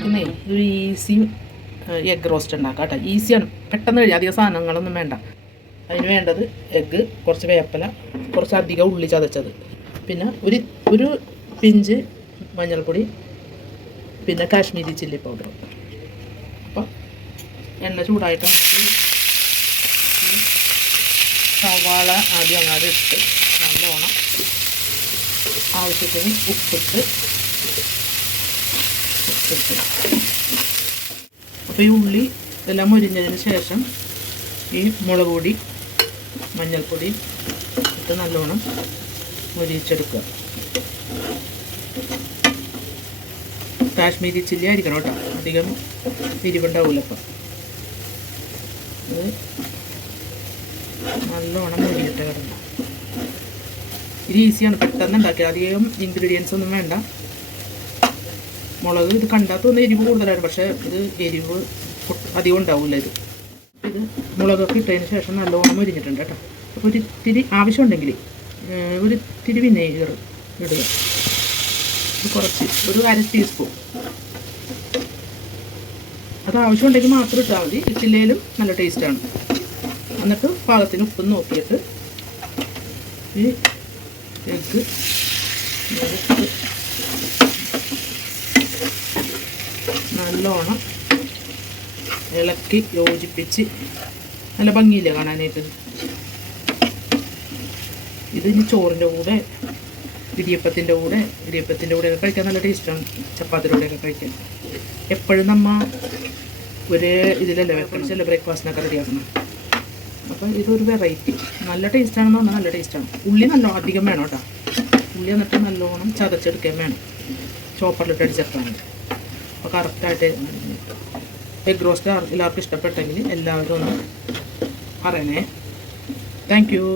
നമുക്കിന്നേ ഒരു easy egg roast ഉണ്ടാക്കാം കേട്ടോ. ഈസിയാണ്, പെട്ടെന്ന് കഴിയും, അധികം സാധനങ്ങളൊന്നും വേണ്ട. അതിന് വേണ്ടത് എഗ്ഗ്, കുറച്ച് വേപ്പില, കുറച്ച് അധികം ഉള്ളി ചതച്ചത്, പിന്നെ ഒരു പിഞ്ച് മഞ്ഞൾപ്പൊടി, പിന്നെ കാശ്മീരി ചില്ലി പൗഡർ. അപ്പം എണ്ണ ചൂടായിട്ട് സവാള ആദ്യം അങ്ങാതെ ഇട്ട് നല്ലോണം ആവശ്യത്തിന് ഉപ്പിട്ട് അപ്പോൾ ഈ ഉള്ളി എല്ലാം മുരിഞ്ഞതിന് ശേഷം ഈ മുളക് പൊടി, മഞ്ഞൾപ്പൊടി ഇട്ട് നല്ലോണം മുരിച്ചെടുക്കുക. കാശ്മീരി ചില്ലി ആയിരിക്കണം കേട്ടോ, അധികം എരിവുണ്ടാവില്ല. അപ്പം അത് നല്ലോണം മുരിയിട്ട് കിടന്നു. ഇത് ഈസിയാണ്, പെട്ടെന്ന് ഉണ്ടാക്കിയത്, അധികം ഇൻഗ്രീഡിയൻസ് ഒന്നും വേണ്ട. മുളക് ഇത് കണ്ടാത്തൊന്ന് എരിവ് കൂടുതലാണ്, പക്ഷേ ഇത് എരിവ് അധികം ഉണ്ടാവില്ല. ഇത് മുളകൊക്കെ ഇട്ടതിന് ശേഷം നല്ലോണം മുരിഞ്ഞിട്ടുണ്ട് കേട്ടോ. അപ്പോൾ ഒരു ഇത്തിരി ആവശ്യമുണ്ടെങ്കിൽ ഒരു ഇത്തിരി വിനേഗർ ഇടുക, കുറച്ച് ഒരു 1/2 ടീസ്പൂൺ. അത് ആവശ്യമുണ്ടെങ്കിൽ മാത്രം ഇട്ടാൽ മതി, ഇട്ടില്ലേലും നല്ല ടേസ്റ്റാണ്. എന്നിട്ട് പാകത്തിന് ഉപ്പ് നോക്കിയിട്ട് ഈ എഗ്ഗ് നല്ലോണം ഇളക്കി യോജിപ്പിച്ച് നല്ല ഭംഗിയില്ല കാണാനായിട്ട്. ഇത് ഇനി ചോറിൻ്റെ കൂടെ, ഇടിയപ്പത്തിൻ്റെ കൂടെ കഴിക്കാൻ നല്ല ടേസ്റ്റാണ്. ചപ്പാത്തിയുടെ കൂടെയൊക്കെ കഴിക്കാൻ. എപ്പോഴും നമ്മൾ ഒരേ ഇതിലല്ലേ വെക്കണം, ബ്രേക്ക്ഫാസ്റ്റിനൊക്കെ റെഡിയാക്കണം. അപ്പം ഇതൊരു വെറൈറ്റി, നല്ല ടേസ്റ്റാണെന്ന് പറഞ്ഞാൽ നല്ല ടേസ്റ്റാണ്. ഉള്ളി നല്ല അധികം വേണം കേട്ടോ. ഉള്ളി എന്നിട്ട് നല്ലോണം ചതച്ചെടുക്കാൻ വേണം, ചോപ്പറിലിട്ട് അടിച്ചെടുക്കാനായിട്ട്. അപ്പോൾ കറക്റ്റായിട്ട് എഗ് റോസ്റ്റ് എല്ലാവർക്കും ഇഷ്ടപ്പെട്ടെങ്കിൽ എല്ലാവരും ഒന്ന് പറയണേ. Thank you.